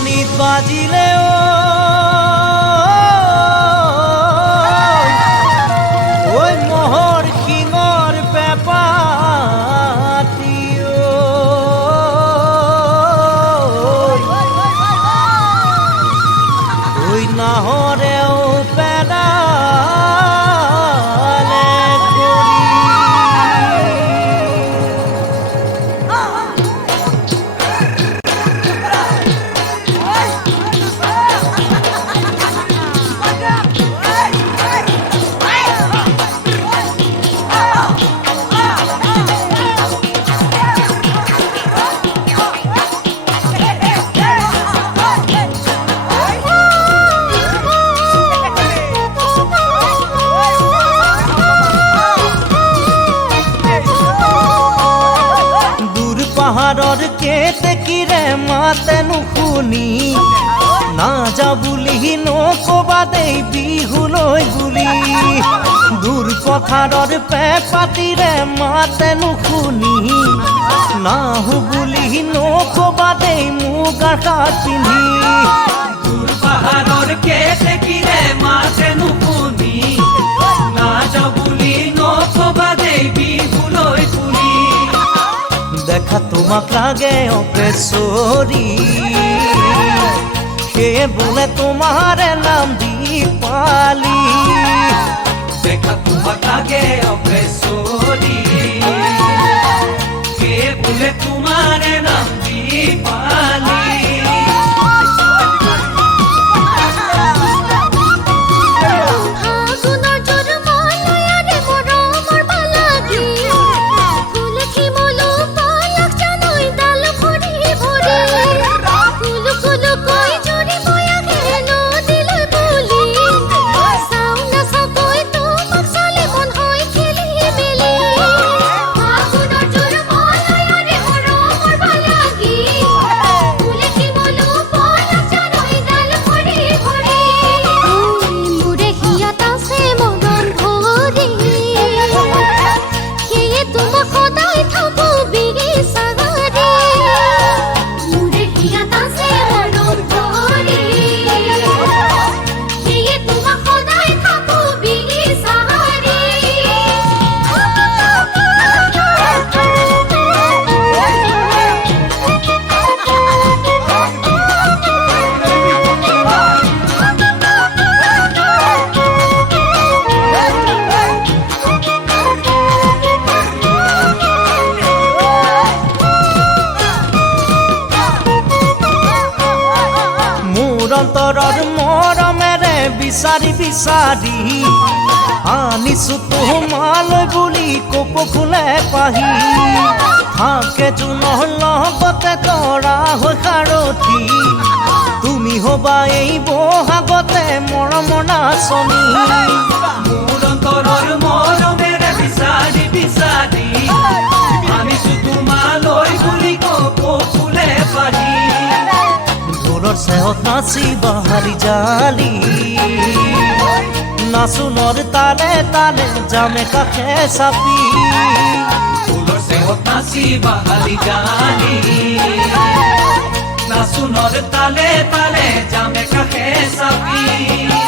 বিচনিত বাজিলে ওই মহৰ শিঙৰ পেপাতি ওই নাহৰেও পেডালে পাহাৰৰ কেতেকীৰে মাতে নুশুনি নাযা বুলি নকবা দেই বিহুলৈ বুলি দূৰ পথাৰৰ পেপাতিৰে মাতে নুশুনি নাহো বুলি নকবা দেই মুগাৰ সাজ পিন্ধি দূৰ পাহাৰৰ কেতেকীৰে মাতে নুশুনি নাযা বুলি নকবা দেই বিহুলৈ বুলি দেখা তোমাক লাগে অপেশ্বৰী সেয়ে বোলে তোমাৰে নাম দীপালি দেখা তোমাক লাগে অপেশ্বৰী সেয়ে বোলে তোমাৰে নাম দীপালি অন্তৰৰ মৰমেৰে বিচাৰি বিচাৰি আনিছো তোমালৈ বুলি কপৌফুলে পাহি থাকে জোনৰ লগতে তৰা হৈ সাৰথি তুমি হবা এই বহাগতে মৰমৰ নাচনী মোৰ অন্তৰৰ মৰমেৰে বিচাৰি বিচাৰি আনিছো তোমালৈ বুলি কপৌফুলে পাহি ঢোলৰ চেহত নাচি বাহাৰি জালি নাচোনৰ তালে তালে জামে কাষে চাপি ঢোলৰ চেহত নাচি বাহাৰি জালি নাচোনৰ তালে তালে জামে কাষে চাপি